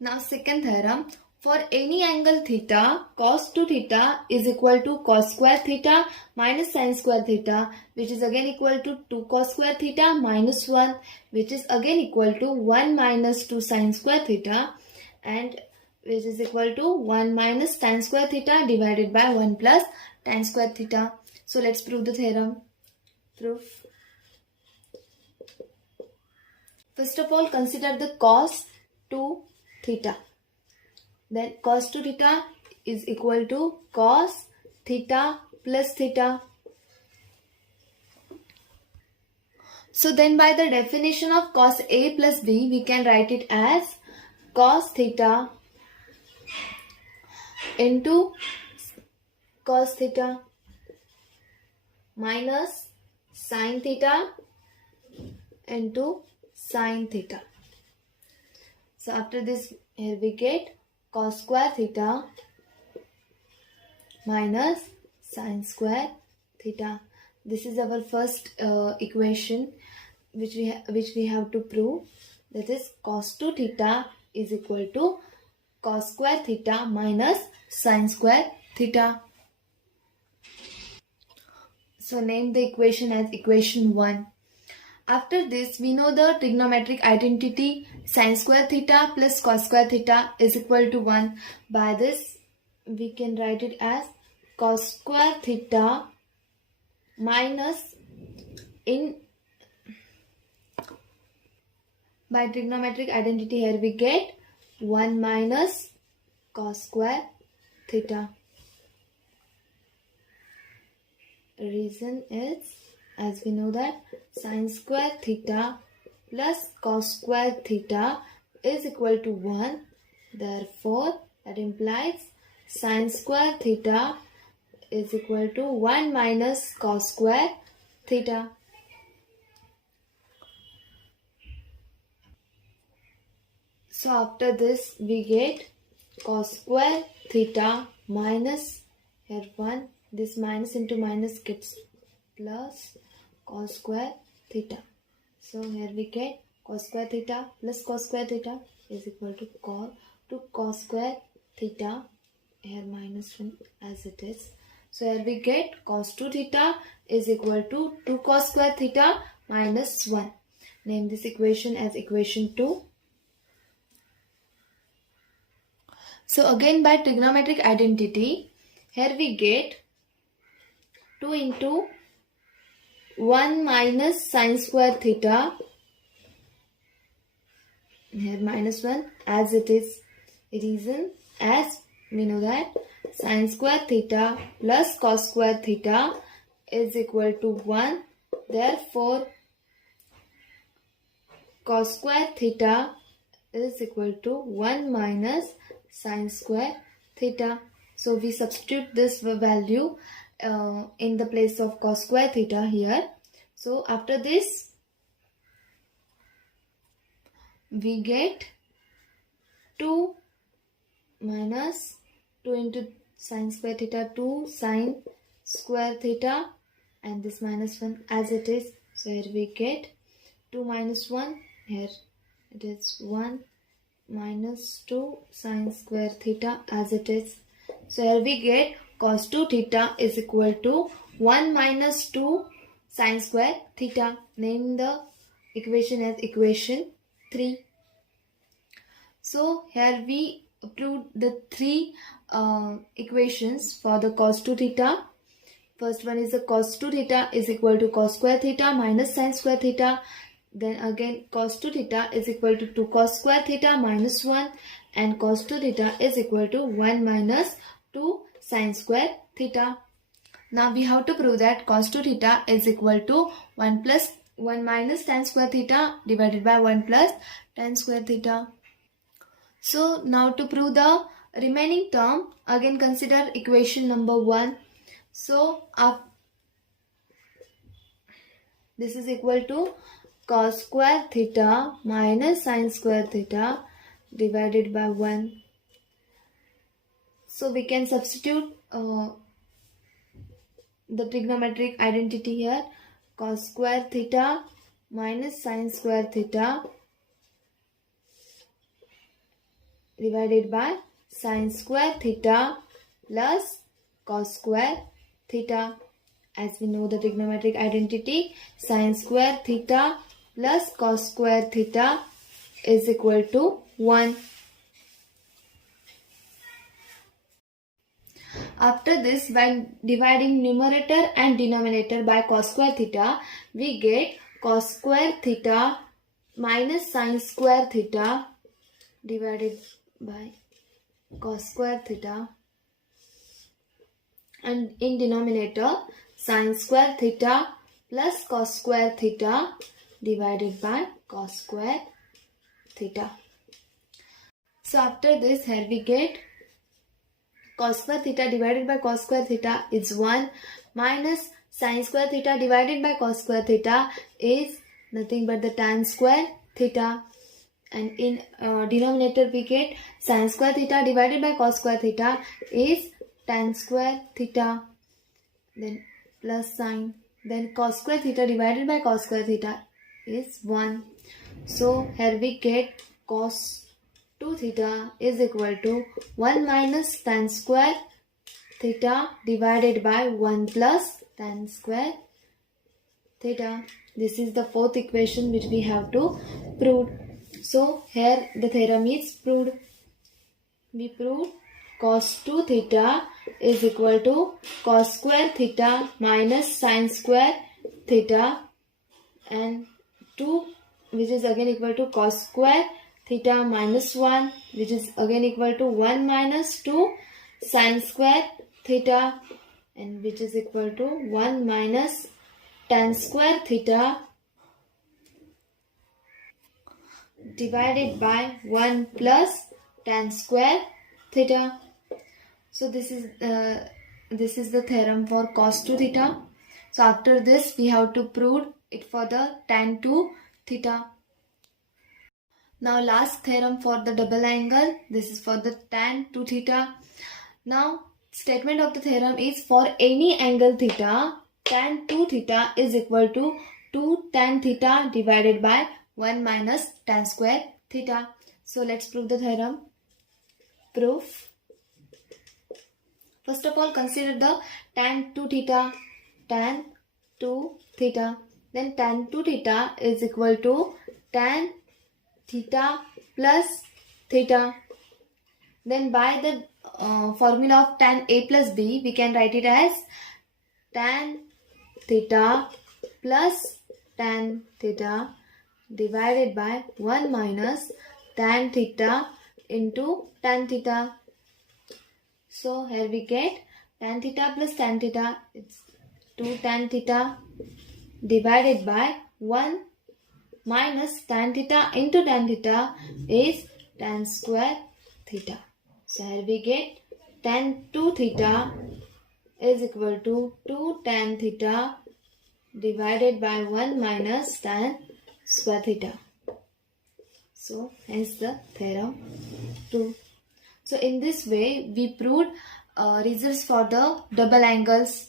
Now second theorem, for any angle theta, cos 2 theta is equal to cos square theta minus sin square theta, which is again equal to 2 cos square theta minus 1, which is again equal to 1 minus 2 sin square theta, and which is equal to 1 minus tan square theta divided by 1 plus tan square theta. So let's prove the theorem. Proof. First of all, consider the cos 2 theta. Then cos 2 theta is equal to cos theta plus theta. So then by the definition of cos A plus B, we can write it as cos theta into cos theta minus sin theta into sin theta. So after this, here we get cos square theta minus sin square theta. This is our first equation which we have to prove. That is cos 2 theta is equal to cos square theta minus sin square theta. So name the equation as equation 1. After this, we know the trigonometric identity sin square theta plus cos square theta is equal to 1. By this, we can write it as cos square theta minus by trigonometric identity here we get 1 minus cos square theta. Reason is, as we know that sin square theta plus cos square theta is equal to 1. Therefore, that implies sin square theta is equal to 1 minus cos square theta. So after this, we get cos square theta minus here 1. This minus into minus gets plus cos square theta. So here we get cos square theta plus cos square theta is equal to cos square theta, here minus 1 as it is. So here we get cos 2 theta is equal to 2 cos square theta minus 1. Name this equation as equation 2. So again by trigonometric identity, here we get 2 into 1 minus sin square theta, here minus 1 as it is. Reason, as we know that sin square theta plus cos square theta is equal to 1. Therefore, cos square theta is equal to 1 minus sin square theta. So we substitute this value in the place of cos square theta here. So after this, we get 2 minus 2 into sin square theta, 2 sin square theta, and this minus 1 as it is. So here we get 2 minus 1, here it is 1 minus 2 sin square theta as it is. So here we get cos 2 theta is equal to 1 minus 2 sin square theta. Name the equation as equation 3. So here we proved the 3 equations for the cos 2 theta. First one is the cos 2 theta is equal to cos square theta minus sin square theta. Then again cos 2 theta is equal to 2 cos square theta minus 1, and cos 2 theta is equal to 1 minus 2 sin square theta. Now we have to prove that cos 2 theta is equal to 1 minus tan square theta divided by 1 plus tan square theta. So now to prove the remaining term, again consider equation number 1. So this is equal to cos square theta minus sin square theta divided by 1. So we can substitute the trigonometric identity here. Cos square theta minus sin square theta divided by sine square theta plus cos square theta. As we know the trigonometric identity, sine square theta plus cos square theta is equal to 1. After this, by dividing numerator and denominator by cos square theta, we get cos square theta minus sine square theta divided by cos square theta, and in denominator sine square theta plus cos square theta divided by cos square theta. So after this, here we get cos square theta divided by cos square theta is 1 minus sine square theta divided by cos square theta is nothing but the tan square theta, and in denominator we get sine square theta divided by cos square theta is tan square theta, then plus sine, then cos square theta divided by cos square theta is 1. So here we get cos 2 theta is equal to 1 minus tan square theta divided by 1 plus tan square theta. This is the fourth equation which we have to prove. So here the theorem is proved. We proved cos 2 theta is equal to cos square theta minus sine square theta, and 2 which is again equal to cos square theta minus 1 which is again equal to 1 minus 2 sine square theta, and which is equal to 1 minus tan square theta divided by 1 plus tan square theta. So this is the theorem for cos 2 theta. So after this we have to prove it for the tan 2 theta. Now last theorem for the double angle. This is for the tan 2 theta. Now statement of the theorem is for any angle theta, tan 2 theta is equal to 2 tan theta divided by 1 minus tan square theta. So let's prove the theorem. Proof. First of all, consider the tan 2 theta. Tan 2 theta. Then tan 2 theta is equal to tan theta plus theta. Then by the formula of tan A plus B, we can write it as tan theta plus tan theta divided by 1 minus tan theta into tan theta. So here we get tan theta plus tan theta, it's 2 tan theta divided by 1 minus tan theta into tan theta is tan square theta. So here we get tan 2 theta is equal to 2 tan theta divided by 1 minus tan square theta. So hence the theorem 2. So in this way we proved results for the double angles.